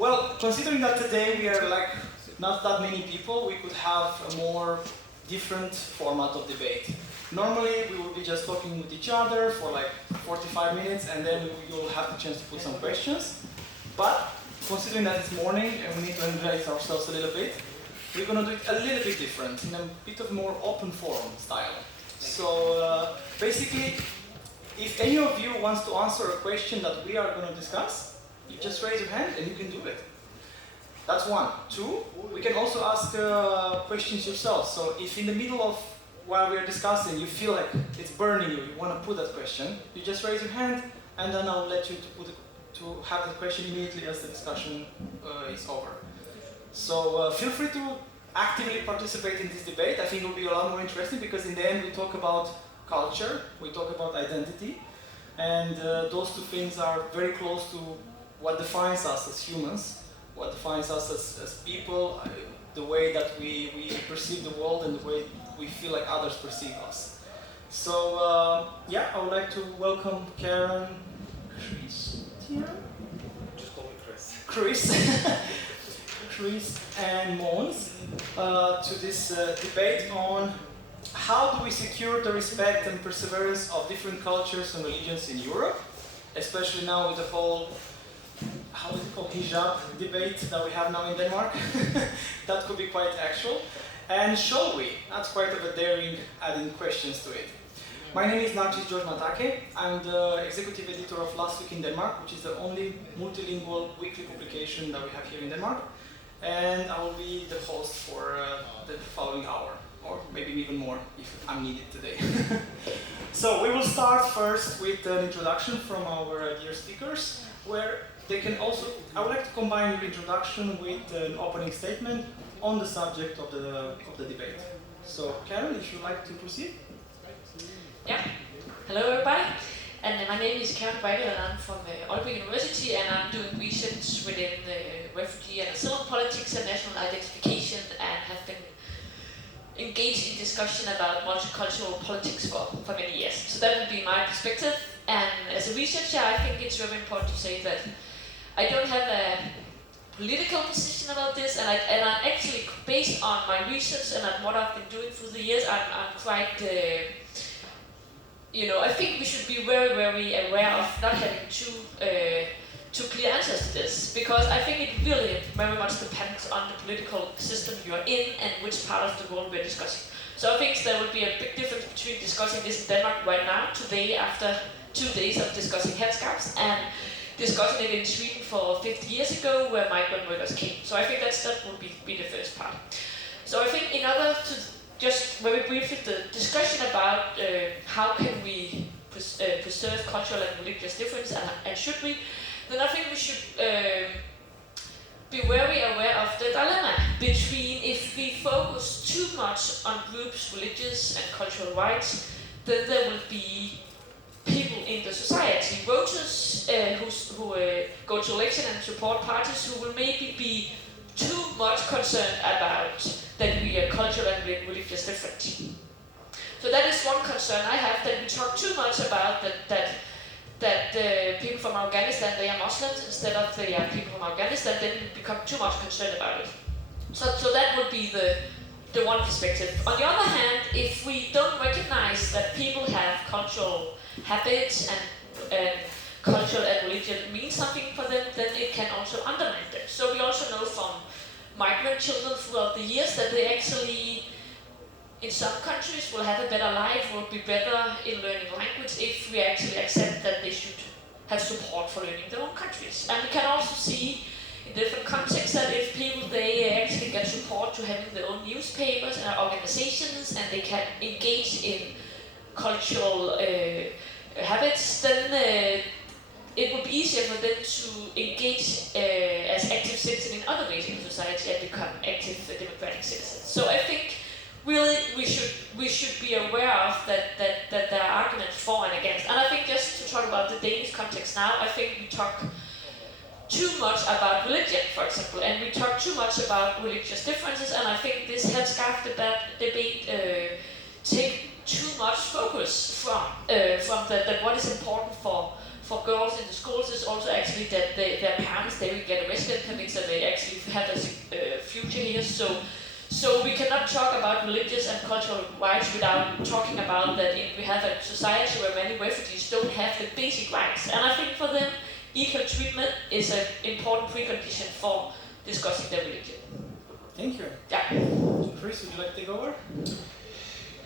Well, considering that today we are like not that many people, we could have a more different format of debate. Normally we will be just talking with each other for like 45 minutes and then you'll have the chance to put some questions. But considering that it's morning and we need to energize ourselves a little bit, we're going to do it a little bit different, in a bit of more open forum style. So basically, if any of you wants to answer a question that we are going to discuss, you just raise your hand and you can do it. That's one. Two, we can also ask questions yourself. So if in the middle of while we are discussing you feel like it's burning you want to put that question, you just raise your hand and then I'll let you to have the question immediately as the discussion is over. So feel free to actively participate in this debate. I think it will be a lot more interesting because in the end we talk about culture, we talk about identity, and those two things are very close to what defines us as humans, what defines us as people, the way that we perceive the world and the way we feel like others perceive us. So yeah, I would like to welcome Karen, Kristijonas? Just call me Chris. Chris and Mogens to this debate on how do we secure the respect and perseverance of different cultures and religions in Europe, especially now with the whole, how is it called, hijab debate that we have now in Denmark. That could be quite actual. And shall we? That's quite of a daring adding questions to it. My name is Narcis Matache. I'm the executive editor of Last Week in Denmark, which is the only multilingual weekly publication that we have here in Denmark. And I will be the host for the following hour, or maybe even more if I'm needed today. So we will start first with an introduction from our dear speakers, where they can also, I would like to combine your introduction with an opening statement on the subject of the debate. So Karen, if you'd like to proceed. Yeah. Hello everybody. And my name is Karen Breidahl and I'm from Aalborg University and I'm doing research within refugee and asylum politics and national identification and have been engaged in discussion about multicultural politics for many years. So that would be my perspective. And as a researcher, I think it's very important to say that I don't have a political position about this, and I'm actually, based on my research and on what I've been doing through the years, I'm quite, I think we should be very, very aware of not having too clear answers to this, because I think it really very much depends on the political system you're in and which part of the world we're discussing. So I think there would be a big difference between discussing this in Denmark right now, today, after 2 days of discussing headscarves, and discussing it in Sweden for 50 years ago where migrant workers came. So I think that would be the first part. So I think in order to just very briefly the discussion about how can we preserve cultural and religious difference and should we, then I think we should be very aware of the dilemma between if we focus too much on groups, religious and cultural rights, then there will be people in the society, voters who go to election and support parties who will maybe be too much concerned about that we are cultural and religious different. So that is one concern I have, that we talk too much about that people from Afghanistan, they are Muslims instead of they are people from Afghanistan, then we become too much concerned about it. So that would be the one perspective. On the other hand, if we don't recognize that people have cultural habits and cultural and religion means something for them, then it can also undermine them. So we also know from migrant children throughout the years that they actually, in some countries, will have a better life, will be better in learning language if we actually accept that they should have support for learning their own countries. And we can also see in different contexts that if people, they actually get support to having their own newspapers and organizations and they can engage in cultural habits, then it would be easier for them to engage as active citizens in other ways in society and become active democratic citizens. So I think really we should be aware of that there are arguments for and against. And I think just to talk about the Danish context now, I think we talk too much about religion, for example, and we talk too much about religious differences, and I think this headscarf debate take too much focus from what is important for for girls in the schools is also actually that their parents, they will get a resident permit, so they actually have a future here. So we cannot talk about religious and cultural rights without talking about that we have a society where many refugees don't have the basic rights. And I think for them, equal treatment is an important precondition for discussing their religion. Thank you. Yeah. Chris, would you like to take over?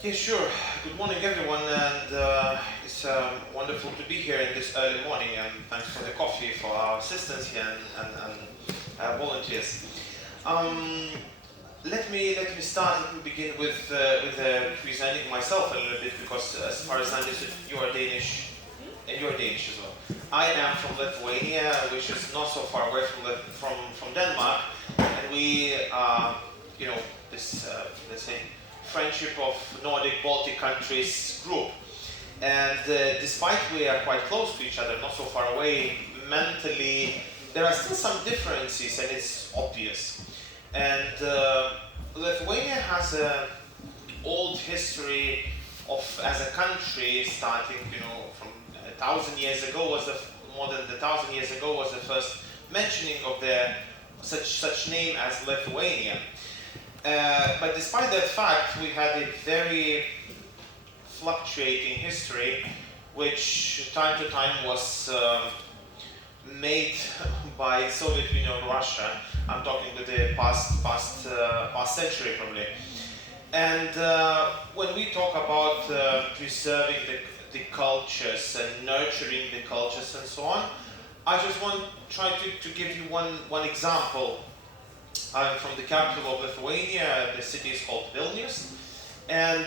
Yeah, sure. Good morning, everyone, and it's wonderful to be here in this early morning, and thanks for the coffee for our assistants here and volunteers. Let me start. Let me begin with presenting myself a little bit, because as far as I understood, you are Danish, and you are Danish as well. I am from Lithuania, which is not so far away from Denmark, and we are, this let's say, friendship of Nordic Baltic countries group. And despite we are quite close to each other, not so far away mentally, there are still some differences, and it's obvious. And Lithuania has an old history as a country, starting, from 1,000 years ago more than 1,000 years ago was the first mentioning of such name as Lithuania. But despite that fact, we had a very fluctuating history, which time to time was made by Soviet Union or Russia. I'm talking with the past century probably. And when we talk about preserving the cultures and nurturing the cultures and so on, I just want to try to give you one example. I'm from the capital of Lithuania. The city is called Vilnius. And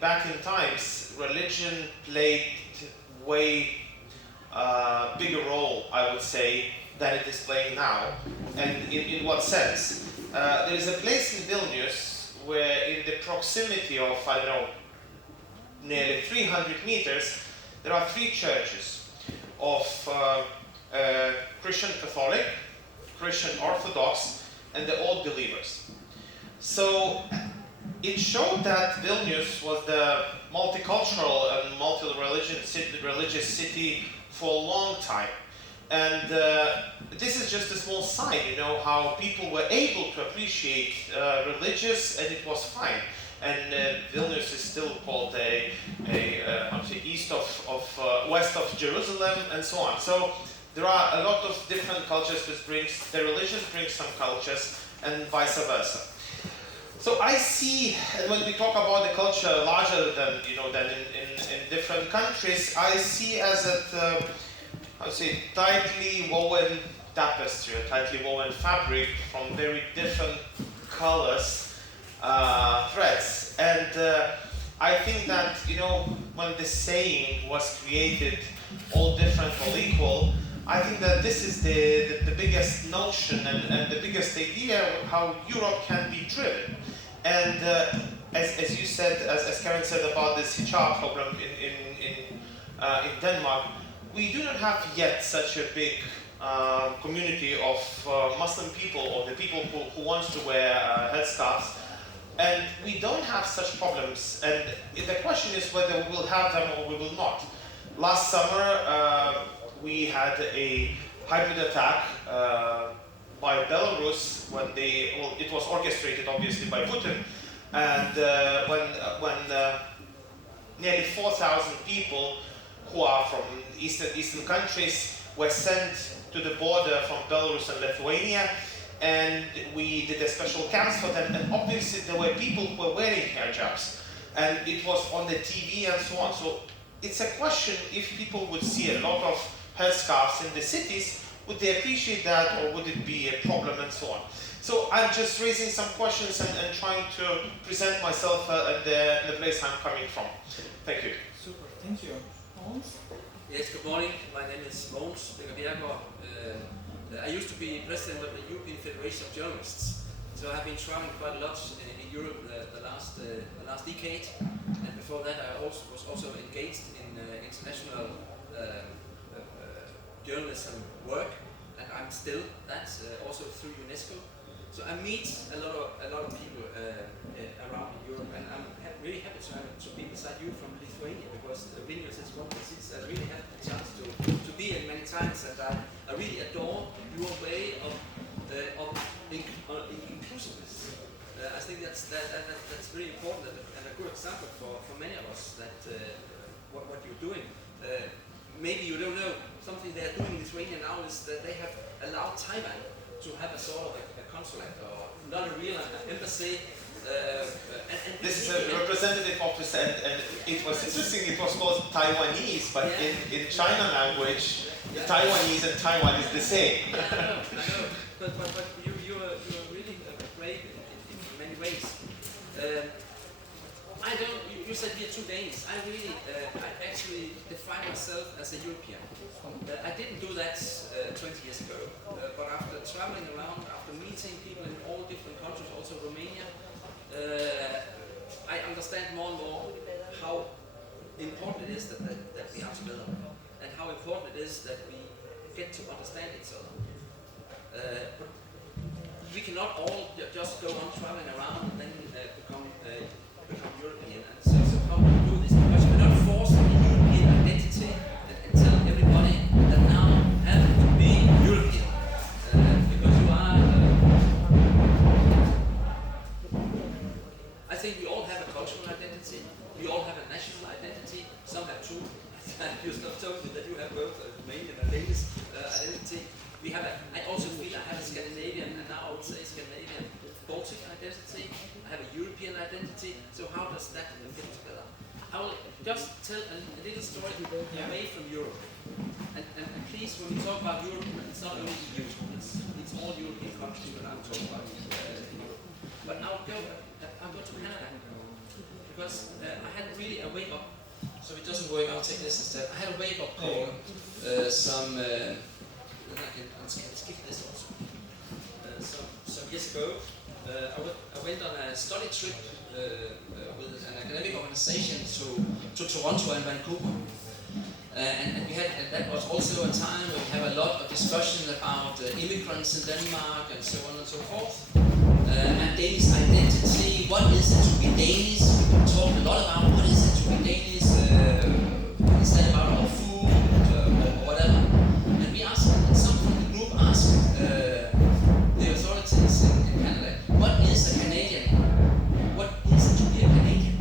back in times, religion played way bigger role, I would say, than it is playing now. And in what sense? There is a place in Vilnius where, in the proximity of, nearly 300 meters, there are 3 churches of Christian Catholic, Christian Orthodox, and the Old Believers. So it showed that Vilnius was the multicultural and multi-religious city for a long time. And this is just a small sign, how people were able to appreciate religious, and it was fine. And Vilnius is still called west of Jerusalem, and so on. So there are a lot of different cultures the religion brings some cultures, and vice versa. So I see, and when we talk about the culture larger than in different countries, I see as a tightly woven tapestry, a tightly woven fabric from very different colors, threads. And I think that, when the saying was created, all different, all equal, I think that this is the biggest notion and the biggest idea of how Europe can be driven. And as you said, as Karen said about this hijab problem in Denmark, we do not have yet such a big community of Muslim people, or the people who want to wear headscarves. And we don't have such problems. And the question is whether we will have them or we will not. Last summer, we had a hybrid attack by Belarus when it was orchestrated, obviously, by Putin. And when nearly 4,000 people who are from eastern countries were sent to the border from Belarus and Lithuania, and we did a special camps for them, and obviously there were people who were wearing hijabs, and it was on the TV and so on. So it's a question, if people would see a lot of headscarves in the cities, would they appreciate that, or would it be a problem, and so on. So I'm just raising some questions and trying to present myself at the place I'm coming from. Thank you. Super, thank you. Mogens? Yes, good morning. My name is Mogens, Bjerregaard. I used to be president of the European Federation of Journalists, so I've been traveling quite a lot in Europe the last decade, and before that I was also engaged in international journalism work, and I'm still that, also through UNESCO. So I meet a lot of people around in Europe, and I'm really happy to be beside you from Lithuania, because Vilnius is one of the cities I really had the chance to be in many times, and I really adore your way of inclusiveness. I think that's really important and a good example for many of us that what you're doing. Maybe you don't know, something they are doing in Lithuania now is that they have allowed Taiwan to have a sort of a consulate, or not a real embassy. And this is a representative office, and it was interesting, it was called Taiwanese, but in China language, Taiwanese and Taiwan is the same. I know. But you're really great in many ways. You said we are two Danes. I actually define myself as a European. I didn't do that 20 years ago, but after traveling around, after meeting people in all different countries, also Romania, I understand more and more how important it is that we are together, and how important it is that we get to understand each other. But we cannot all just go on traveling around and then become European. And so how do we do this? Because we're not forcing a European identity and tell everybody that now have to be European. Because you are... I think we all have a cultural identity. We all have a national identity. Some have two. You just told me that you have both a Romanian and Danish identity. I also feel I have a Scandinavian, and now I would say Scandinavian Baltic identity. I have a European identity. So how does that fit together? I will just tell a little story away from Europe. And please, when we talk about Europe, it's not only EU. It's all European countries that I'm talking about in Europe. But I'll go to Canada, because I had really a wake up. So it doesn't work. I'll take this instead. I had a wake up call. I can skip this also. Some years ago, I went on a study trip with an academic organization to Toronto and Vancouver. And we had, and that was also a time where we have a lot of discussion about immigrants in Denmark and so on and so forth. And Danish identity, what is it to be Danish? We talked a lot about what is it to be Danish. Is that about our food or whatever? And we asked, some from the group asked the authorities in Canada, what is a Canadian? What is it to be a Canadian?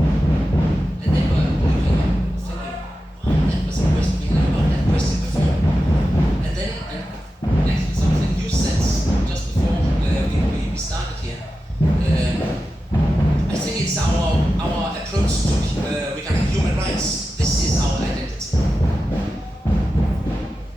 And they were looking at thinking, wow, that was a question, we heard about that question before. And then, actually something you said just before we started here, I think it's our approach to regarding human rights. This is our identity.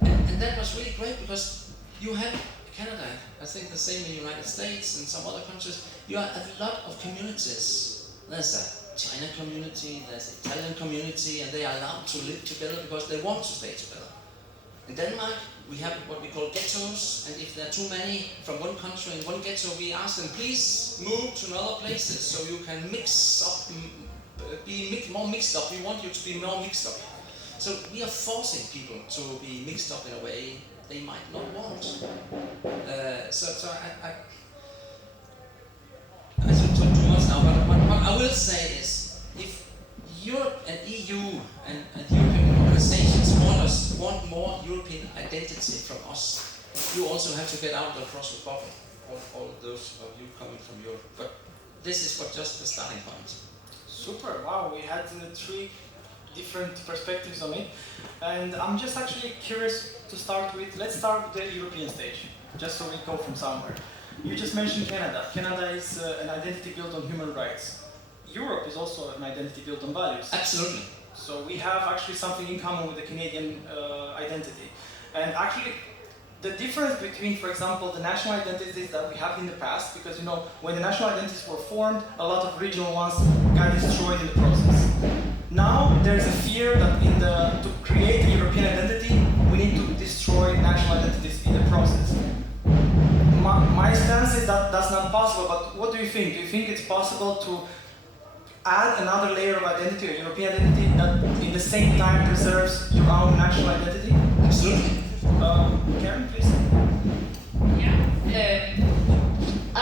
And that was really great, because you have Canada, I think the same in the United States and some other countries, you have a lot of communities. There's a China community, there's an Italian community, and they are allowed to live together because they want to stay together. In Denmark, we have what we call ghettos, and if there are too many from one country in one ghetto, we ask them, please move to other places so you can mix up, be more mixed up. We want you to be more mixed up. So we are forcing people to be mixed up in a way they might not want. I should talk too much now, but what I will say is, if Europe and EU and European organizations want more European identity from us, you also have to get out across the bubble, all those of you coming from Europe. But this is just the starting point. Super, wow, we had 3 different perspectives on it. And I'm just actually curious to start with, let's start with the European stage, just so we go from somewhere. You just mentioned Canada. Canada is an identity built on human rights. Europe is also an identity built on values. Absolutely. So we have actually something in common with the Canadian identity. And actually, the difference between, for example, the national identities that we have in the past, because you know, when the national identities were formed, a lot of regional ones got destroyed in the process. Now there's a fear that to create a European identity, we need to destroy national identities in the process. My stance is that that's not possible, but what do you think? Do you think it's possible to add another layer of identity, a European identity, that in the same time preserves your own national identity? Absolutely. Karen, please. Yeah. I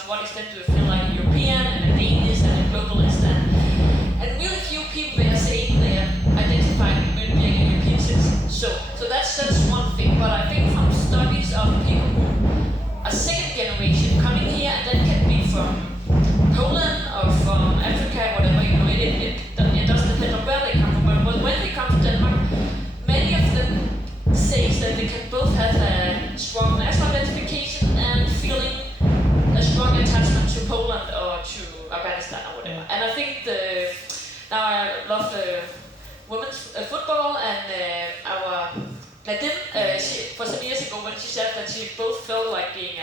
to what extent do you feel like a European and a Danish and a globalist, and really few people they are saying they are identifying with being a European citizen. So that's one thing. But I think from studies of people who are second generation coming here, and that can be from Poland or from Africa, whatever, you know, it does depend on where they come from. But when they come to Denmark, many of them say that they can both have a strong national identification and feeling a strong attachment to Poland or to Afghanistan or whatever. And I think now I love the women's football, and our Nadine, for some years ago when she said that she both felt like being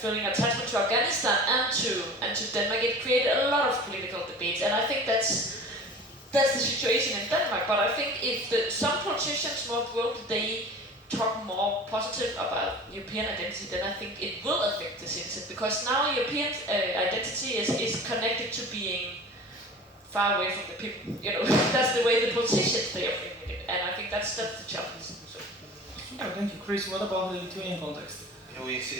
feeling attachment to Afghanistan and to Denmark, it created a lot of political debates, and I think that's the situation in Denmark. But I think if some politicians more broadly they talk more positive about European identity, then I think it will affect the citizen, because now European identity is connected to being far away from the people. You know, that's the way the politicians they are thinking it, and I think that's the challenge. So. Yeah, thank you, Chris. What about the Lithuanian context? You know, it's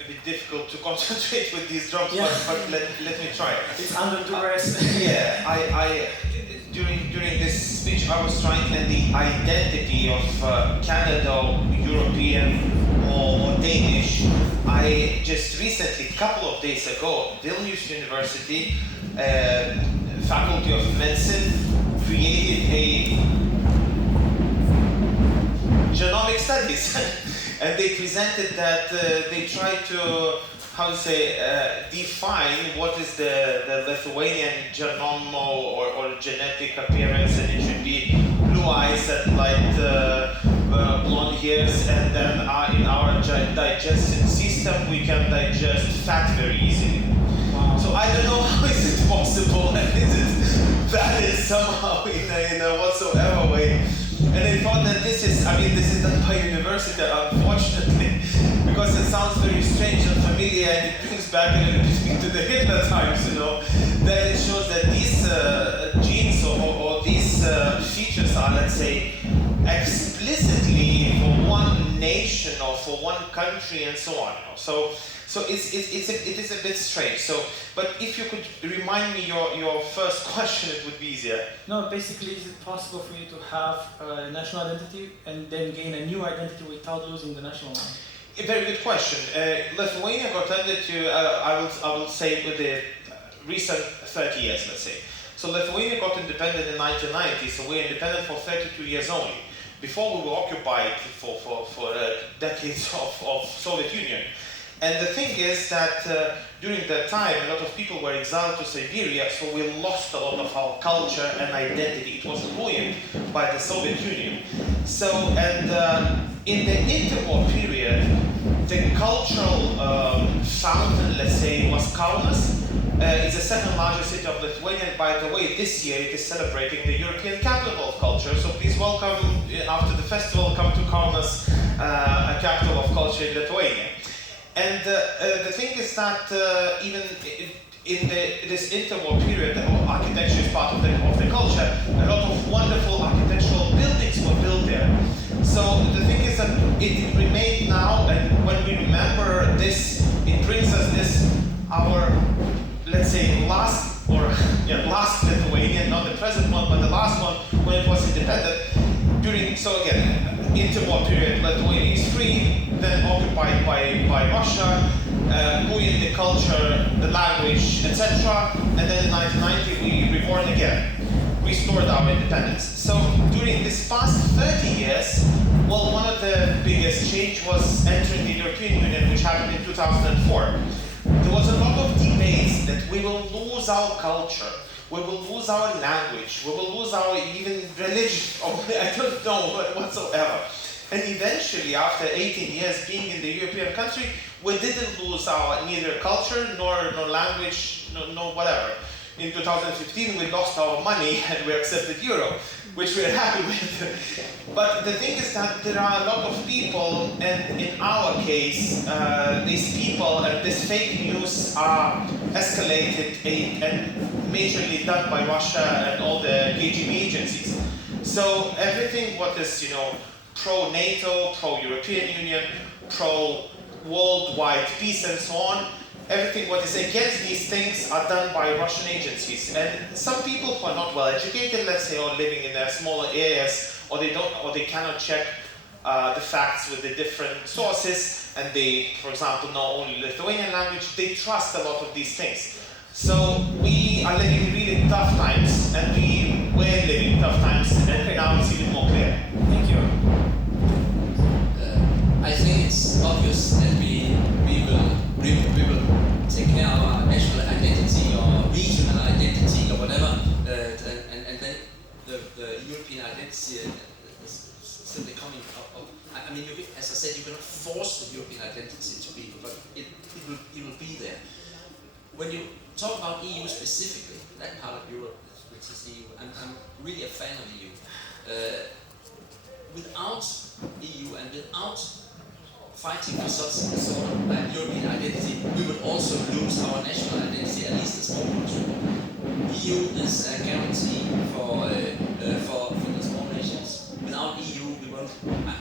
a bit difficult to concentrate with these drops, Yeah. but let me try. It's under duress. Yeah, I during this speech I was trying, and the identity of Canada, European or Danish. I just recently, a couple of days ago, Vilnius University, Faculty of Medicine, created a genomic studies, and they presented that they tried to, how to say, define what is the Lithuanian genome or genetic appearance, and it should be blue eyes and light blonde hairs, and then in our digestive system we can digest fat very easily. Wow. So I don't know how is it possible, and is it valid somehow in a whatsoever way. And I thought that this is done by university, unfortunately, because it sounds very strange and familiar, and it brings back a little bit to the Hitler times, you know, that it shows that these genes or these features are, let's say, explicitly for one nation or for one country and so on. You know? So it is a bit strange. So, but if you could remind me your first question, it would be easier. No, basically, is it possible for you to have a national identity and then gain a new identity without losing the national one? A very good question. Lithuania got ended to, I will say, with the recent 30 years, let's say. So Lithuania got independent in 1990, so we're independent for 32 years only. Before we were occupied for decades of Soviet Union. And the thing is that during that time, a lot of people were exiled to Siberia, so we lost a lot of our culture and identity. It was ruined by the Soviet Union. So, and in the interwar period, the cultural fountain, let's say, was Kaunas. It's the second largest city of Lithuania, and by the way, this year it is celebrating the European capital of culture. So please welcome, after the festival, come to Kaunas, a capital of culture in Lithuania. And the thing is that even in this interwar period, architecture is part of the culture. A lot of wonderful architectural buildings were built there. So the thing is that it remained now, and when we remember this, it brings us this, our, let's say, last Lithuanian, not the present one, but the last one when it was independent. So again, interwar period, Lithuania is free, then occupied by Russia, ruined the culture, the language, etc. And then in 1990 we reborn again, restored our independence. So during this past 30 years, well, one of the biggest change was entering the European Union, which happened in 2004. There was a lot of debates that we will lose our culture, we will lose our language, we will lose our even religion, or I don't know whatsoever. And eventually, after 18 years being in the European country, we didn't lose our neither culture nor language, no whatever. In 2015, we lost our money and we accepted euro, which we're happy with. But the thing is that there are a lot of people, and in our case, these people and this fake news are escalated and majorly done by Russia and all the KGB agencies. So everything what is, pro-NATO, pro-European Union, worldwide peace and so on, everything what is against these things are done by Russian agencies. And some people who are not well educated, let's say, or living in smaller areas, or they cannot check the facts with the different sources, and they, for example, know only Lithuanian language, they trust a lot of these things. So we are living really tough times, and we were living tough times, and now it's even more clear. Thank you. I think it's obvious that we will take care of our national identity or regional identity or whatever, and then the European identity is simply coming up. I mean, as I said, you cannot force the European identity to be, but it will be there. When you talk about EU specifically, that part of Europe, which is EU, I'm really a fan of EU. Without EU and without fighting for such a sort of European identity, we would also lose our national identity, at least a small country. EU is a guarantee for the small nations. Without EU, we won't.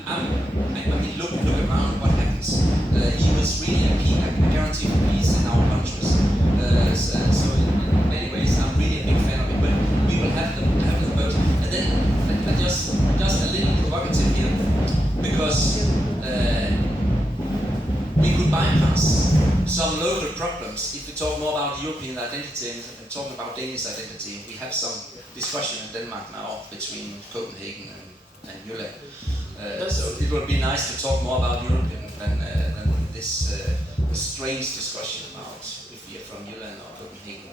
I mean, look around what happens. EU is really a guarantee for peace in our countries. So in many ways, I'm really a big fan of it. But we will have them both. And then just a little provocative here, because we could bypass some local problems if we talk more about European identity and talk about Danish identity. We have some discussion in Denmark now between Copenhagen and Jylland. So it would be nice to talk more about European than this strange discussion about if you're from Jylland or Copenhagen.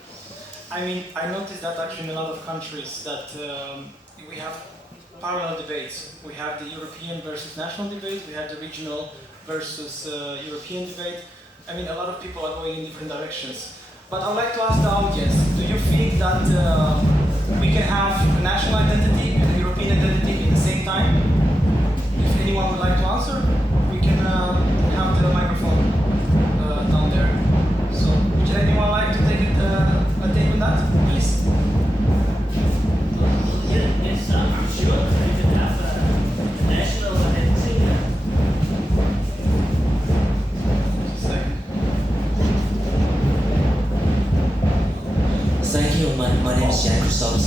I mean, I noticed that actually in a lot of countries that we have parallel debates. We have the European versus national debate, we have the regional versus European debate. I mean, a lot of people are going in different directions. But I would like to ask the audience, do you think that we can have a national identity and a European identity at the same time? If anyone would like to answer, we can have the microphone down there. So, would anyone like to take a take on that, please? Yes, I'm sure that we can have a national identity. Thank you. My name is Jan Kristijonas.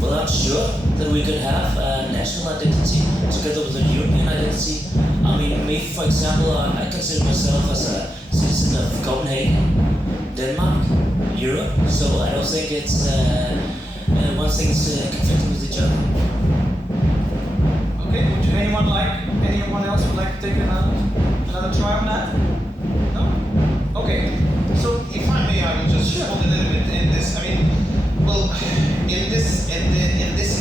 Well, I'm sure that we could have a national identity together with a European identity. I mean, me, for example, I consider myself as a citizen of Copenhagen, Denmark, Europe. So I don't think it's one thing is conflicting with each other. Okay. Would anyone else would like to take another try on that? No. Okay. So, if I may, I will just respond a little bit in this. I mean, well, in this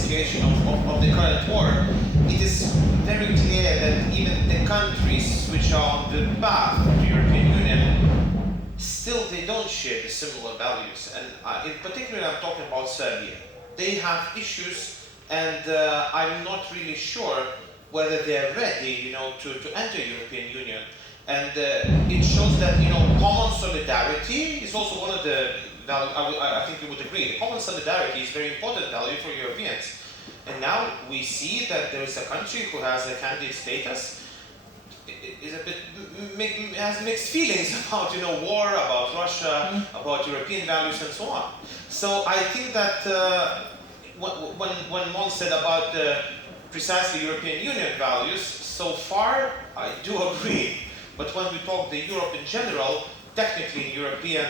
situation of the current war, it is very clear that even the countries which are on the path of the European Union, still they don't share the similar values. And in particular, I'm talking about Serbia. They have issues, and I'm not really sure whether they are ready, to enter European Union. And it shows that, common solidarity is also one of the values, I think you would agree. The common solidarity is a very important value for Europeans. And now we see that there is a country who has a candidate status, is a bit, has mixed feelings about, war, about Russia, about European values and so on. So I think that when Mogens said about precisely European Union values, so far I do agree. But when we talk the Europe in general, technically European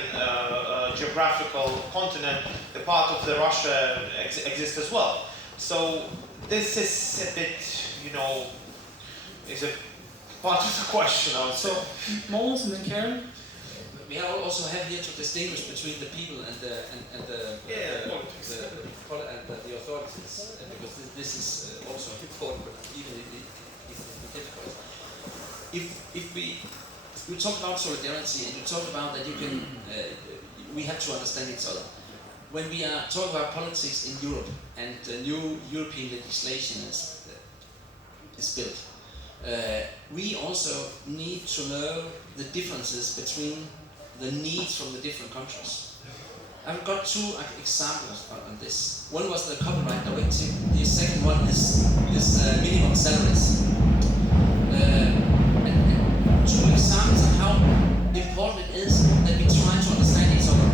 geographical continent, the part of the Russia exists as well. So this is a bit, is a part of the question, I would say. So, Mogens and then Karen? We also have here to distinguish between the people and the authorities, because this is also important, even if it's difficult. If we talk about solidarity and you talk about that we have to understand each other. When we are talking about politics in Europe and the new European legislation is built, we also need to know the differences between the needs from the different countries. I've got two examples on this. One was the copyright directive. The second one is minimum salaries. Two examples of how important it is that we try to understand each other.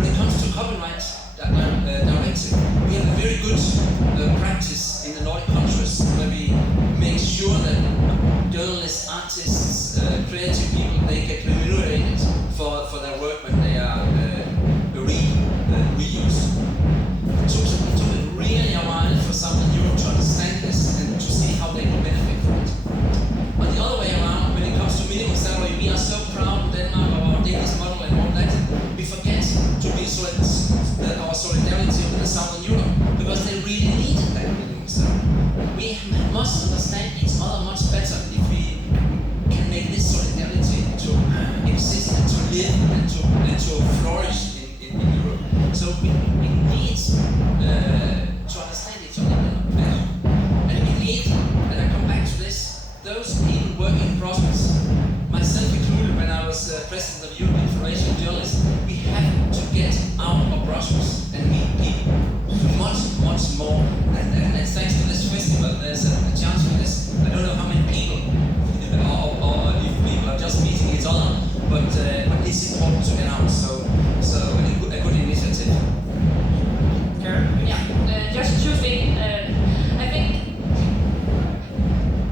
When it comes to copyright directive, we have a very good practice in the Nordic countries where we make sure that journalists, artists, creative people, they get remunerated for their work when they are reused. It took really a while for some in Europe to understand this and to see how they can benefit from it. On the other way around, when it comes to minimum salary, we are so proud in Denmark of our Danish model and all that, we forget to be our solidarity with the Southern Europe, because they really needed that minimum salary. We must understand each other much better if we can make this solidarity to exist and to live and to flourish in Europe. So we need to understand each other better. And we need, and I come back to this, those people working in Brussels, myself included when I was president of European Federation of Journalists, we have to get out of Brussels and meet people much more. And thanks to this festival, there's a chance for this. I don't know how many people, or if people are just meeting each other, but it's important to get out. So a good initiative. Yeah, just two things. I think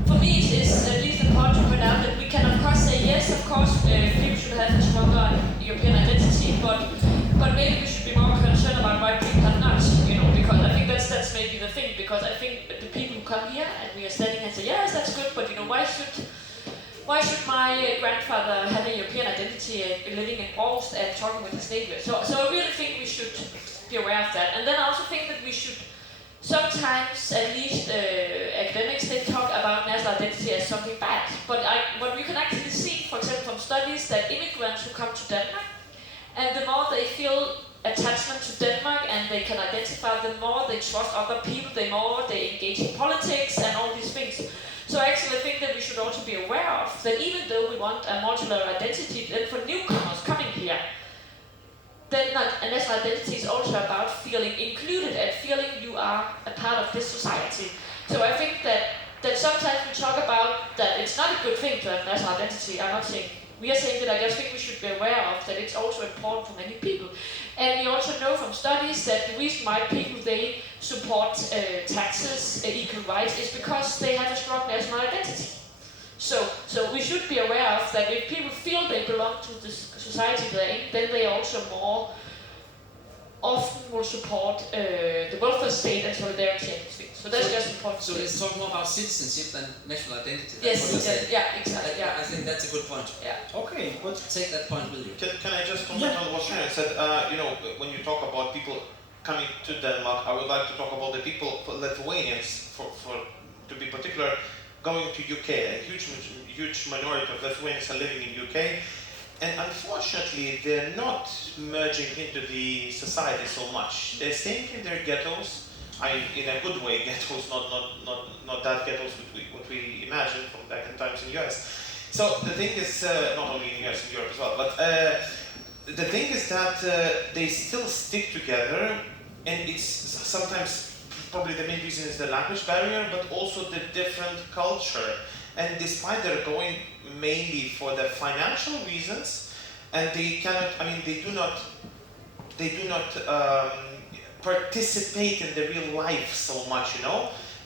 for me it is at least important to point out that we can of course say yes, of course people should have a stronger European identity, but maybe we should be more concerned about why people are not, because I think that's maybe the thing, because I think the people who come here and we are standing and say yes, that's good, but why should my grandfather have a European identity living in Aalborg and talking with his neighbor? So I really think we should be aware of that. And then I also think that we should sometimes, at least academics, they talk about national identity as something bad. But what we can actually see, for example, from studies, that immigrants who come to Denmark, and the more they feel attachment to Denmark and they can identify, the more they trust other people, the more they engage in politics and all these things. So actually I think that we should also be aware of that even though we want a modular identity, then for newcomers coming here, then a national identity is also about feeling included and feeling you are a part of this society. So I think that sometimes we talk about that it's not a good thing to have national identity. I'm not saying, we are saying that I just think we should be aware of that it's also important for many people. And we also know from studies that the reason why people, they support taxes, equal rights, is because they have a strong national identity. So we should be aware of that if people feel they belong to this society they're in, then they also more often will support the welfare state and solidarity and things. So that's just important. So let's talk more about citizenship than national identity. Yes, yeah, exactly. Yeah. I think that's a good point. Yeah. Okay, but Take that point with you. Can I just comment on what Sharon said? When you talk about people coming to Denmark, I would like to talk about the people, Lithuanians, to be particular, going to UK. A huge minority of Lithuanians are living in UK, and unfortunately, they're not merging into the society so much. They're staying in their ghettos. In a good way, ghettos, not that ghettos what we imagine from back in times in US. So the thing is, not only in US, in Europe as well, but the thing is that they still stick together, and it's sometimes probably the main reason is the language barrier, but also the different culture. And despite they're going mainly for the financial reasons, and they do not participate in the real life so much,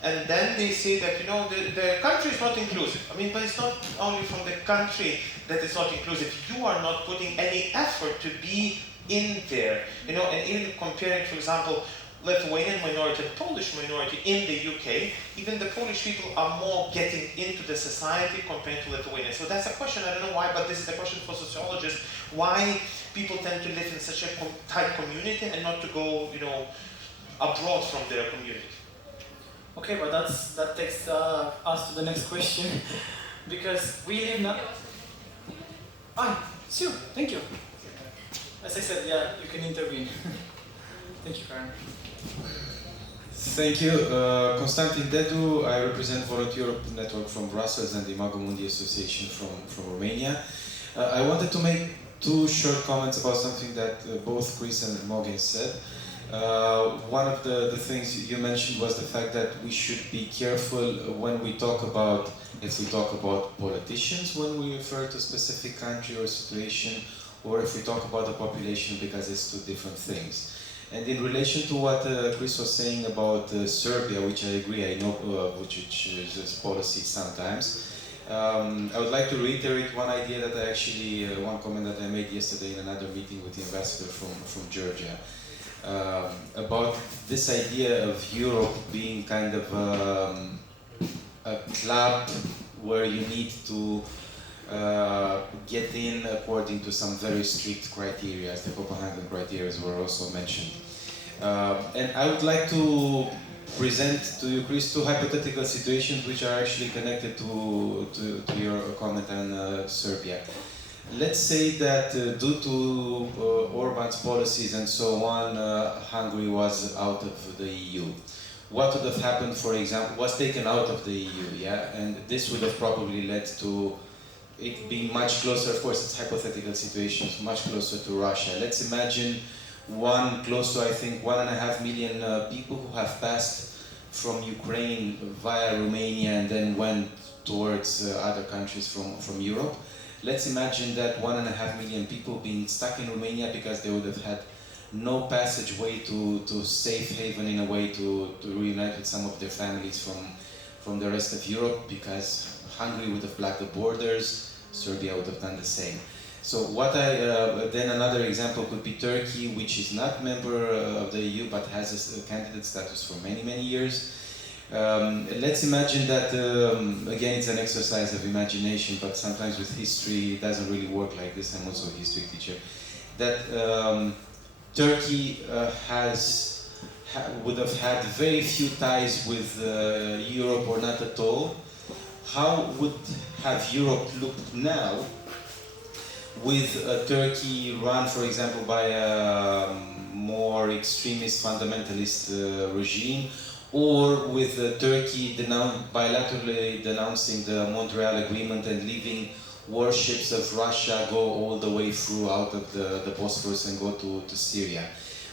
and then they say that, the country is not inclusive. But it's not only from the country that it's not inclusive. You are not putting any effort to be in there, and even comparing, for example, Lithuanian minority and Polish minority in the UK, even the Polish people are more getting into the society compared to Lithuanians. So that's a question, I don't know why, but this is a question for sociologists, why people tend to live in such a tight community and not to go, abroad from their community. okay, but that takes us to the next question, because we live now. Sure, thank you. As I said, yeah, you can intervene. Thank you, Karen. Thank you. Constantin Dedu, I represent Volunteer Europe Network from Brussels and the Imago Mundi Association from Romania. I wanted to make two short comments about something that both Chris and Mogens said. One of the things you mentioned was the fact that we should be careful when we talk about if we talk about politicians when we refer to a specific country or situation, or if we talk about the population, because it's two different things. And in relation to what Chris was saying about Serbia, which I agree, I know which is this policy sometimes, I would like to reiterate one idea that I actually, one comment that I made yesterday in another meeting with the ambassador from Georgia, about this idea of Europe being kind of a club where you need to get in according to some very strict criteria, as the Copenhagen criteria were also mentioned. And I would like to present to you, Chris, two hypothetical situations which are actually connected to your comment on Serbia. Let's say that due to Orban's policies and so on, Hungary was out of the EU. What would have happened, for example, was taken out of the EU, yeah? And this would have probably led to it being much closer, of course it's hypothetical situations, much closer to Russia. Let's imagine close to I think 1.5 million people who have passed from Ukraine via Romania and then went towards other countries from Europe. Let's imagine that 1.5 million people being stuck in Romania because they would have had no passageway to safe haven in a way to reunite with some of their families from the rest of Europe, because Hungary would have blocked the borders, Serbia would have done the same. So then another example could be Turkey, which is not member of the EU but has a candidate status for many, many years. Let's imagine that, again, it's an exercise of imagination, but sometimes with history it doesn't really work like this. I'm also a history teacher. That Turkey would have had very few ties with Europe or not at all. How would have Europe looked now with Turkey run, for example, by a more extremist fundamentalist regime, or with Turkey bilaterally denouncing the Montreal Agreement and leaving warships of Russia go all the way through out of the Bosphorus and go to Syria?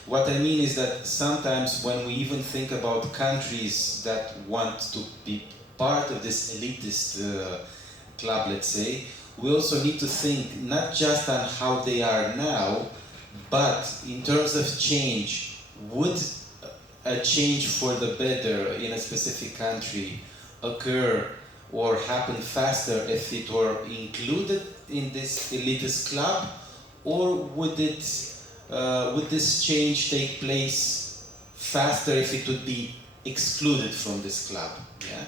What I mean is that sometimes when we even think about countries that want to be part of this elitist club, let's say, we also need to think not just on how they are now, but in terms of change. Would a change for the better in a specific country occur or happen faster if it were included in this elitist club, or would this change take place faster if it would be excluded from this club? Yeah.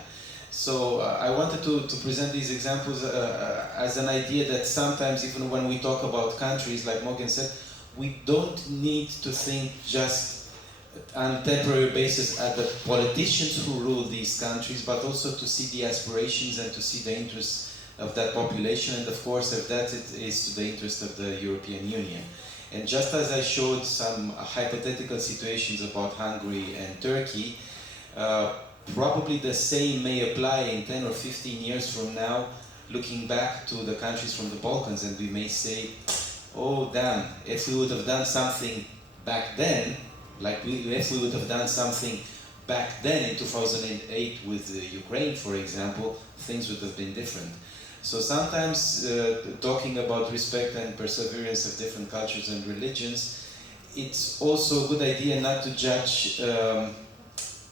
So I wanted to present these examples as an idea that sometimes, even when we talk about countries, like Mogens said, we don't need to think just on a temporary basis at the politicians who rule these countries, but also to see the aspirations and to see the interests of that population, and of course, if that is to the interest of the European Union. And just as I showed some hypothetical situations about Hungary and Turkey, probably the same may apply in 10 or 15 years from now, looking back to the countries from the Balkans, and we may say, oh damn, if we would have done something back then, if we would have done something back then in 2008 with Ukraine, for example, things would have been different. So sometimes talking about respect and perseverance of different cultures and religions, it's also a good idea not to judge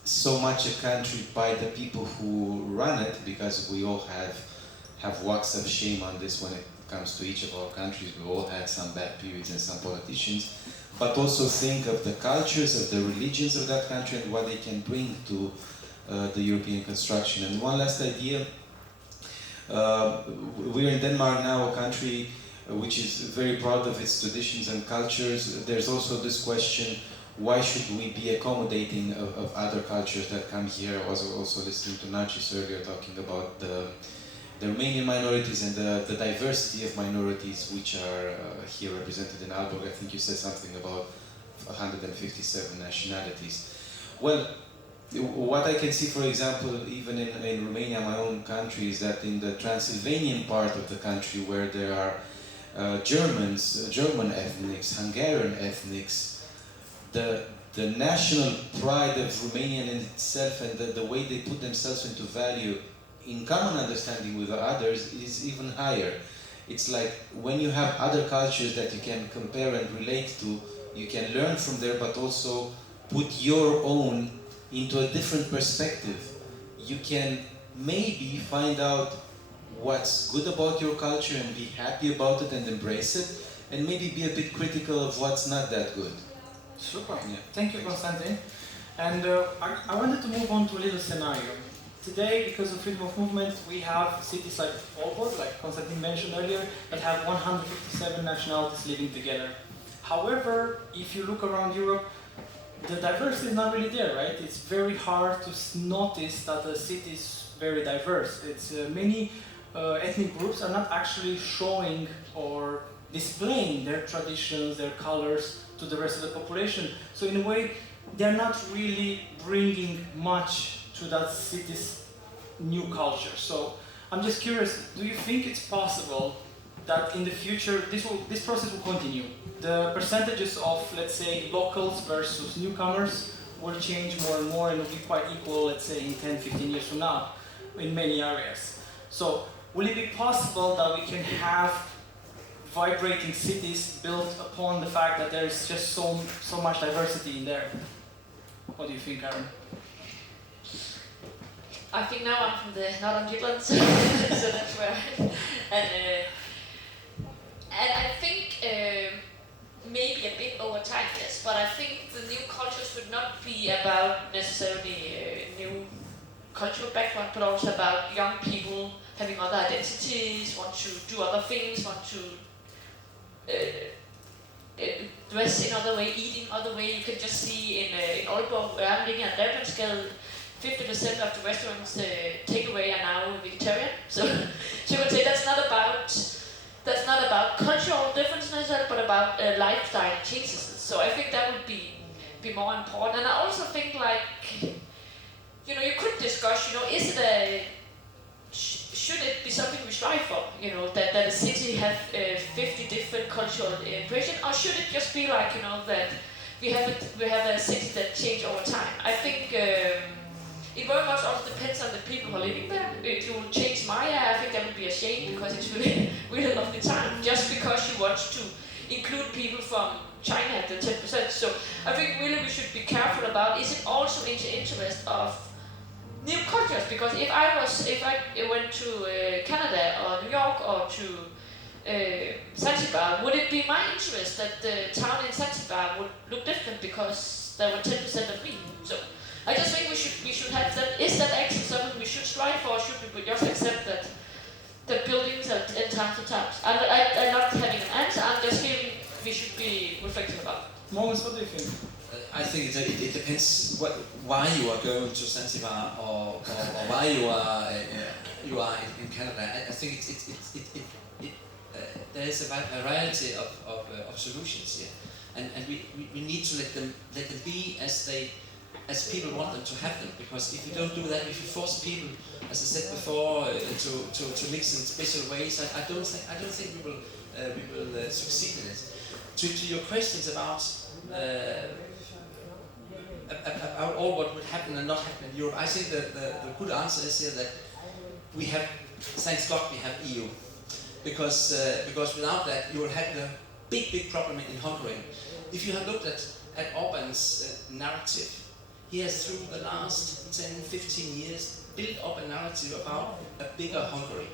so much a country by the people who run it, because we all have walks of shame on this when it comes to each of our countries. We all had some bad periods and some politicians, but also think of the cultures, of the religions of that country and what they can bring to the European construction. And one last idea, we're in Denmark now, a country which is very proud of its traditions and cultures. There's also this question, why should we be accommodating of other cultures that come here? I was also listening to Narcis earlier talking about the Romanian minorities and the diversity of minorities which are here represented in Aalborg. I think you said something about 157 nationalities. Well, what I can see, for example, even in Romania, my own country, is that in the Transylvanian part of the country, where there are Germans, German ethnics, Hungarian ethnics, the national pride of Romania in itself and the way they put themselves into value in common understanding with the others is even higher. It's like when you have other cultures that you can compare and relate to, you can learn from there, but also put your own into a different perspective. You can maybe find out what's good about your culture and be happy about it and embrace it, and maybe be a bit critical of what's not that good. Super. Yeah. Thank you, Konstantin. And I wanted to move on to a little scenario. Today, because of freedom of movement, we have cities like Aalborg, like Konstantin mentioned earlier, that have 157 nationalities living together. However, if you look around Europe, the diversity is not really there, right? It's very hard to notice that the city is very diverse. It's many ethnic groups are not actually showing or displaying their traditions, their colors to the rest of the population. So in a way, they're not really bringing much to that city's new culture. So I'm just curious, do you think it's possible that in the future this process will continue? The percentages of, let's say, locals versus newcomers will change more and more and will be quite equal, let's say, in 10, 15 years from now in many areas. So will it be possible that we can have vibrating cities built upon the fact that there is just so much diversity in there? What do you think, Aaron? I think now I'm from the northern Jutland, so that's where and I think maybe a bit over time, yes, but I think the new cultures would not be about necessarily new cultural background, but also about young people having other identities, want to do other things, want to dress in other way, eating other way. You can just see in Aalborg, where I'm living at Breidahl, 50% of the restaurants takeaway are now vegetarian. So you can say that's not about cultural differences, but about lifestyle changes. So I think that would be more important. And I also think, like, you could discuss, is it should it be something we strive for? That a city have 50 different cultural impressions, or should it just be like, that we have a city that change over time? I think it very much also depends on the people who are living there. If you will change Mariager, I think that would be a shame, because it's really, really lovely time. Just because you want to include people from China at the 10%. So I think really we should be careful about, is it also in the interest of new cultures? Because if I went to Canada or New York or to Zanzibar, would it be my interest that the town in Zanzibar would look different because there were 10% of me? So I just think we should have that. Is that actually something we should strive for, or should we just accept that the buildings are in times to times? I'm not having an answer, I'm just feeling we should be reflecting about it. Mogens, what do you think? I think it depends why you are going to Zanzibar or why you are in Canada. I think there is a variety of solutions here, and we need to let them be as people want them to have them. Because if you don't do that, if you force people, as I said before, to mix in special ways, I don't think we will succeed in it. To your questions about all what would happen and not happen in Europe, I think the good answer is here that we have, thanks God, we have EU, because without that you will have the big problem in Hungary. If you have looked at Orban's narrative, he has through the last 10-15 years built up a narrative about a bigger Hungary,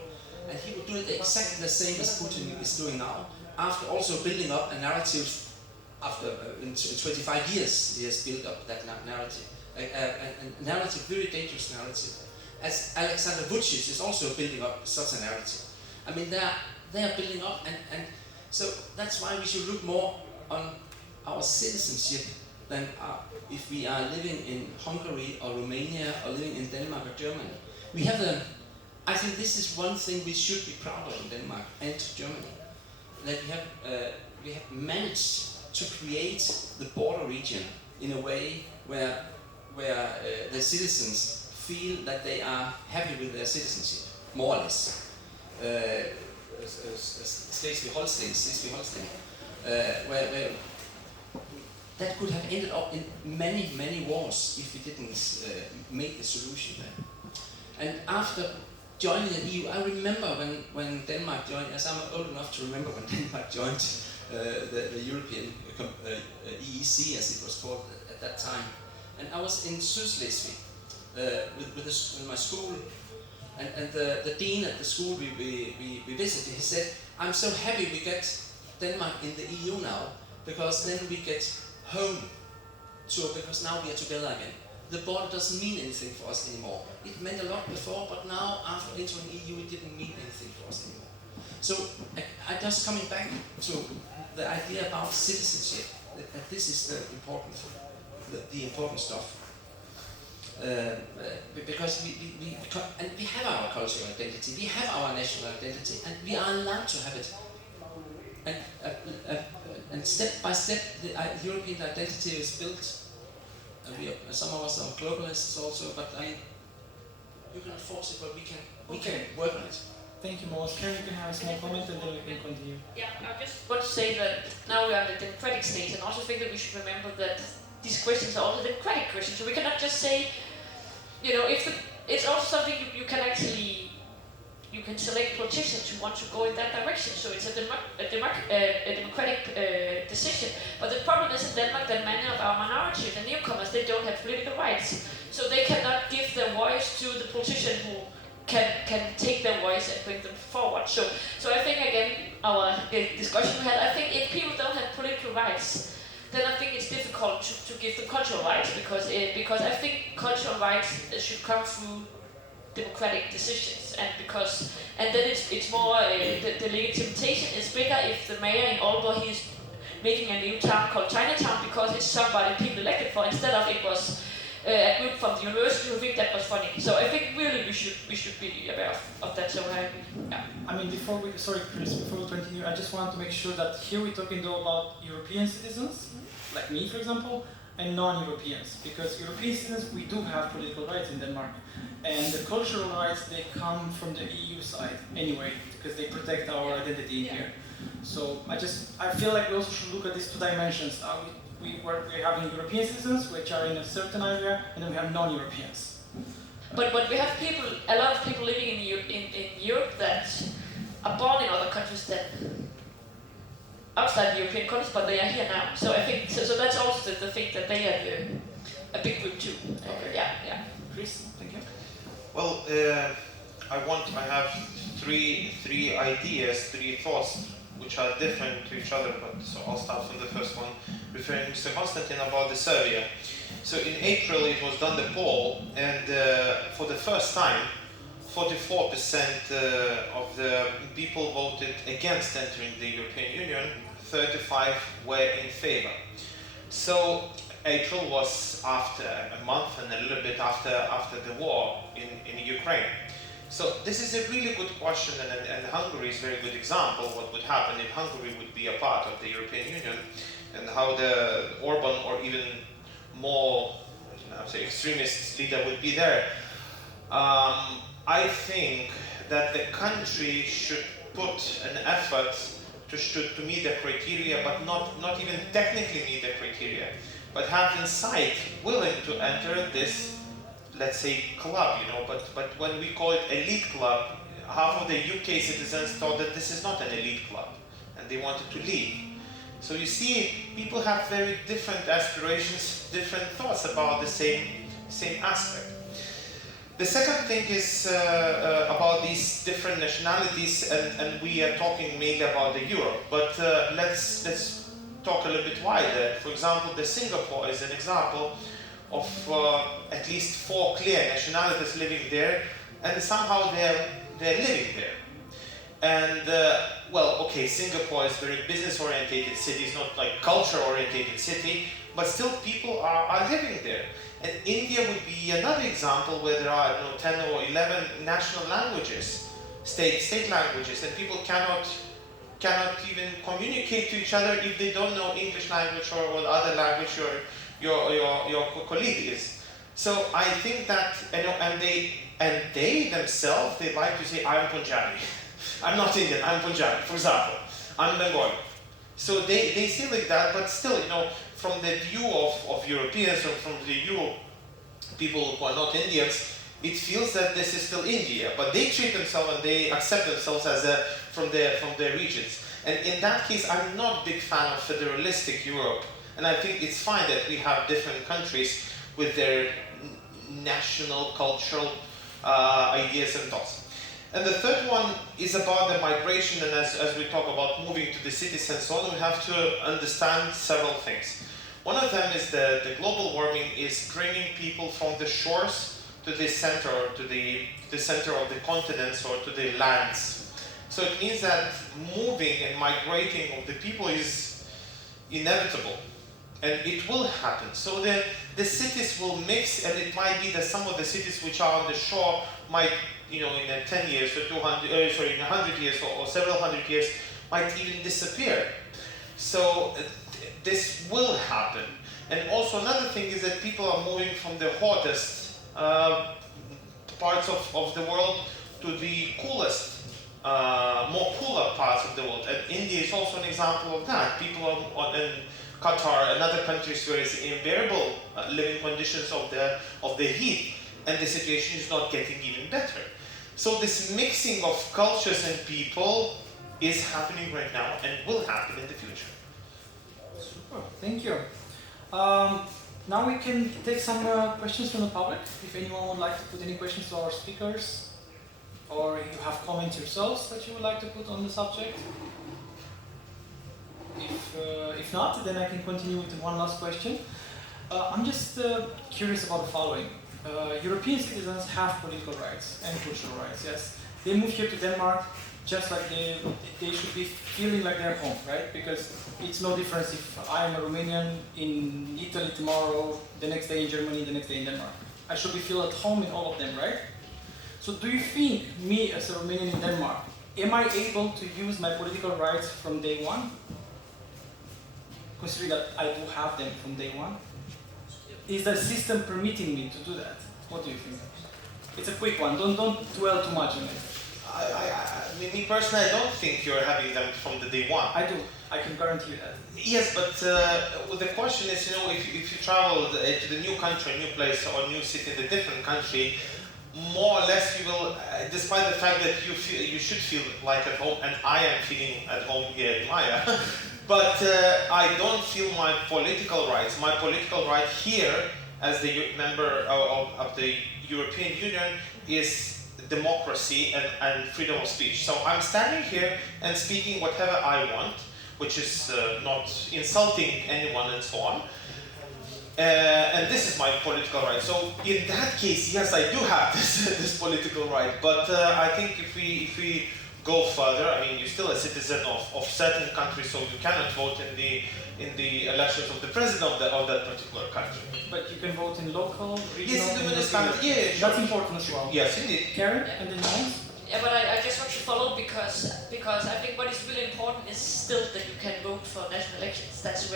and he will do it exactly the same as Putin is doing now, after also building up a narrative. After in 25 years, he has built up that narrative, a narrative, very dangerous narrative. As Alexander Vucic is also building up such a narrative. I mean, they are building up, and so that's why we should look more on our citizenship than if we are living in Hungary or Romania or living in Denmark or Germany. We have I think this is one thing we should be proud of in Denmark and Germany, that we have managed to create the border region in a way where the citizens feel that they are happy with their citizenship, more or less. Schleswig-Holstein, where that could have ended up in many wars if we didn't make the solution there. And after joining the EU, I remember when Denmark joined, as I'm old enough to remember when Denmark joined the European EEC, as it was called at that time. And I was in Sydslesvig with my school, and the dean at the school we visited, he said, I'm so happy we get Denmark in the EU now, because then we get home, because now we are together again. The border doesn't mean anything for us anymore. It meant a lot before, but now after entering EU it didn't mean anything for us anymore. So I just coming back to the idea about citizenship, that this is the important stuff. Because we have our cultural identity, we have our national identity, and we are allowed to have it. And step by step, the European identity is built. Some of us are globalists also, but you cannot force it, but we can work on it. Thank you, Mogens. Karen, you can have a small comment and then we can continue. Yeah, I just want to say that now we are in the democratic state, and also think that we should remember that these questions are also democratic questions. So we cannot just say, it's also something you can actually, you can select politicians who want to go in that direction. So it's a democratic decision. But the problem is in Denmark that many of our minorities and newcomers, they don't have political rights. So they cannot give their voice to the politician who can take their voice and bring them forward. So I think, again, our discussion we had, I think if people don't have political rights, then I think it's difficult to give them cultural rights, because I think cultural rights should come through democratic decisions, and then it's more the legitimation is bigger if the mayor in Aalborg is making a new town called Chinatown because it's somebody people elected for, instead of it was a group from the university who think that was funny. So I think really we should be aware of that. So yeah. I mean, sorry Chris, before we continue, I just want to make sure that here we're talking though about European citizens, like me for example, and non-Europeans, because European citizens, we do have political rights in Denmark, and the cultural rights, they come from the EU side anyway, because they protect our identity in here. So I feel like we also should look at these two dimensions. We're having European citizens, which are in a certain area, and then we have non-Europeans. But we have a lot of people living in Europe that are born in other countries that outside the European countries, but they are here now. So I think so that's also the thing that they are a big group too. Okay. Yeah. Chris, thank you. Well, I have three ideas, three thoughts, which are different to each other, but so I'll start from the first one, referring to Mr. Konstantin about the survey. So in April it was done the poll, and for the first time, 44% of the people voted against entering the European Union, 35% were in favor. So April was after a month and a little bit after the war in Ukraine. So this is a really good question, and Hungary is a very good example what would happen if Hungary would be a part of the European Union, and how the Orban or even more extremist leader would be there. I think that the country should put an effort to meet the criteria, but not even technically meet the criteria, but have inside willing to enter this, let's say, club, but when we call it elite club, half of the UK citizens thought that this is not an elite club, and they wanted to leave. So you see, people have very different aspirations, different thoughts about the same aspect. The second thing is about these different nationalities, and we are talking mainly about the Europe, but let's talk a little bit wider. For example, the Singapore is an example of at least 4 clear nationalities living there, and somehow they're living there. And Singapore is a very business-oriented city, it's not like culture-oriented city, but still people are living there. And India would be another example where there are 10 or 11 national languages, state languages, and people cannot even communicate to each other if they don't know English language or other language your colleague is. So I think that, and they themselves, they like to say, I'm Punjabi. I'm not Indian, I'm Punjabi, for example. I'm Bengali. So they say like that, but still, from the view of Europeans or from the view of people who are not Indians, it feels that this is still India, but they treat themselves and they accept themselves as from their regions. And in that case, I'm not a big fan of federalistic Europe, and I think it's fine that we have different countries with their national, cultural ideas and thoughts. And the third one is about the migration, and as we talk about moving to the cities and so on, we have to understand several things. One of them is the global warming is bringing people from the shores to the center, or to the center of the continents or to the lands. So it means that moving and migrating of the people is inevitable, and it will happen. So the cities will mix, and it might be that some of the cities which are on the shore might, in 10 years or in 100 years or several hundred years, might even disappear. So this will happen. And also another thing is that people are moving from the hottest parts of the world to the coolest, more cooler parts of the world. And India is also an example of that. People are in Qatar and other countries where it's unbearable living conditions of the heat, and the situation is not getting even better. So this mixing of cultures and people is happening right now and will happen in the future. Super, thank you. Now we can take some questions from the public. If anyone would like to put any questions to our speakers, or if you have comments yourselves that you would like to put on the subject. If not, then I can continue with one last question. I'm just curious about the following. European citizens have political rights and cultural rights, yes. They move here to Denmark just like they should be feeling like they're home, right? Because it's no difference if I am a Romanian in Italy tomorrow, the next day in Germany, the next day in Denmark. I should be feel at home in all of them, right? So do you think, me as a Romanian in Denmark, am I able to use my political rights from day one? Considering that I do have them from day one? Is the system permitting me to do that? What do you think? It's a quick one, don't dwell too much on it. Me personally, I don't think you're having them from the day one. I do, I can guarantee you that. Yes, but the question is, if you travel to the new country, new place, or new city in a different country, more or less you will, despite the fact that you should feel like at home, and I am feeling at home here in Maya, but I don't feel my political rights. My political right here, as the member of the European Union, is democracy and freedom of speech. So I'm standing here and speaking whatever I want, which is not insulting anyone and so on. And this is my political right. So in that case, yes, I do have this political right. But I think if we go further, I mean, you're still a citizen of certain countries, so you cannot vote in the elections of the president of that particular country. But you can vote in local, regional, yes, in the municipality. Yeah, sure. That's important as well. Yes, indeed. Karen, and then Mogens? Yeah, but I just want to follow because I think what is really important is still that you can vote for national elections. That's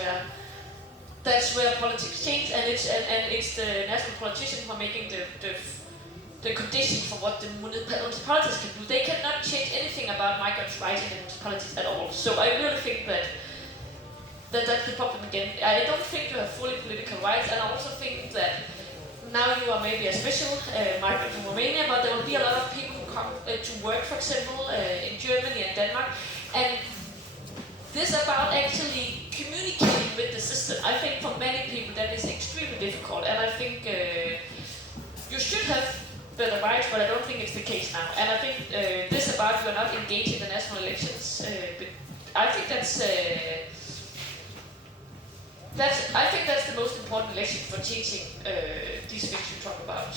where politics change, and it's the national politicians who are making the condition for what the municipalities can do. They cannot change anything about migrants' rights in the municipalities at all. So I really think that's the problem again. I don't think you have fully political rights, and I also think that now you are maybe a special migrant from Romania, but there will be a lot of people who come to work, for example, in Germany and Denmark, and this about actually communicating with the system. I think for many people that is extremely difficult, and I think you should have better rights, but I don't think it's the case now. And I think this about you are not engaged in the national elections. I think that's the most important election for changing these things you talk about,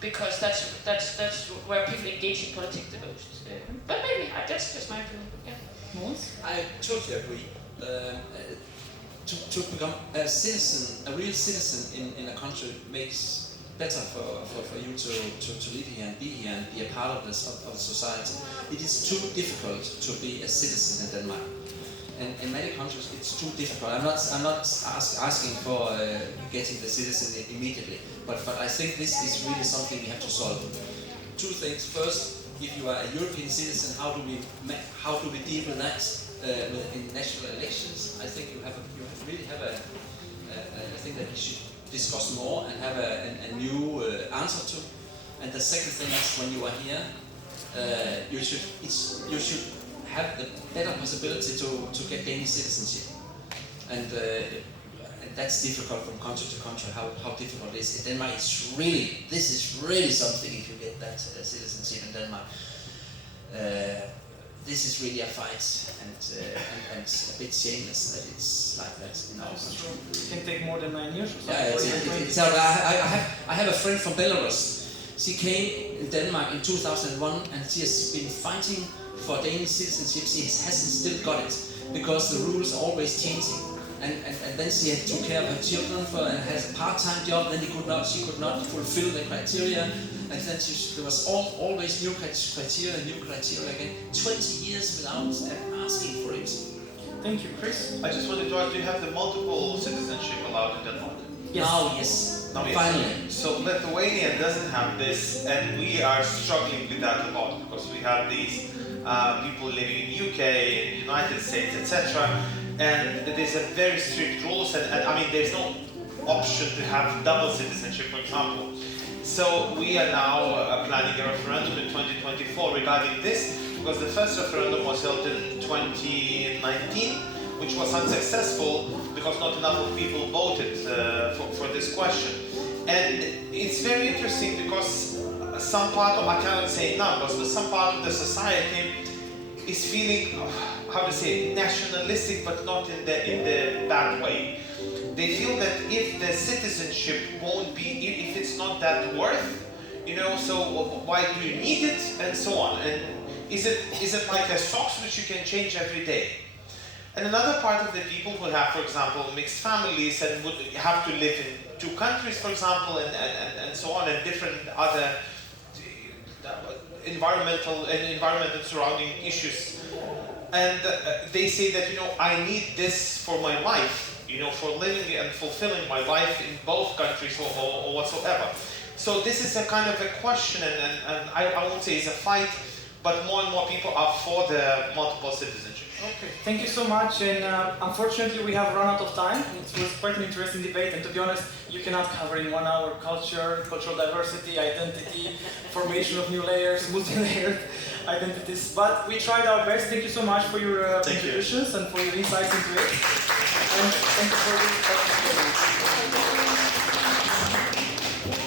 because that's where people engage in politics the most. But maybe that's just my opinion. Yeah. I totally agree. To become a citizen, a real citizen in a country makes better for you to live here and be a part of the society. It is too difficult to be a citizen in Denmark. And in many countries it's too difficult. I'm not asking for getting the citizen immediately, but I think this is really something we have to solve. Two things. First, if you are a European citizen, how do we deal with that in national elections? I think you really have a thing that we should discuss more and have a new answer to. And the second thing is when you are here, you should have the better possibility to get Danish citizenship. And that's difficult from country to country, how difficult it is. In Denmark, this is really something if you get that citizenship in Denmark. This is really a fight, and a bit shameless that it's like that in our country. It can take more than 9 years or something. Yeah, I have a friend from Belarus. She came in Denmark in 2001 and she has been fighting for Danish citizenship. She hasn't still got it because the rules are always changing. And then she had took care of her children and has a part-time job. Then she could not fulfill the criteria, and then there was always new criteria again. 20 years without asking for it. Thank you, Chris. I just wanted to ask, do you have the multiple citizenship allowed in Denmark? Yes. Now, yes. Finally. So Lithuania doesn't have this, and we are struggling with that a lot because we have these people living in UK, in United States, etc. And there's a very strict rules, and I mean there's no option to have double citizenship, for example. So we are now planning a referendum in 2024 regarding this, because the first referendum was held in 2019, which was unsuccessful because not enough of people voted for this question. And it's very interesting because some part of, I cannot say numbers, but some part of the society is feeling, how to say, nationalistic, but not in the bad way. They feel that if the citizenship won't be, if it's not that worth, so why do you need it, and so on. And is it like a socks which you can change every day? And another part of the people who have, for example, mixed families and would have to live in 2 countries, for example, and so on, and different other environmental and surrounding issues. And they say that, I need this for my life, for living and fulfilling my life in both countries or whatsoever. So this is a kind of a question, and I won't say it's a fight, but more and more people are for the multiple citizenship. Okay, thank you so much, and unfortunately we have run out of time. It was quite an interesting debate, and to be honest, you cannot cover in 1 hour cultural diversity, identity, formation of new layers, multi-layered identities, but we tried our best. Thank you so much for your contributions and for your insights into it, and thank you for this.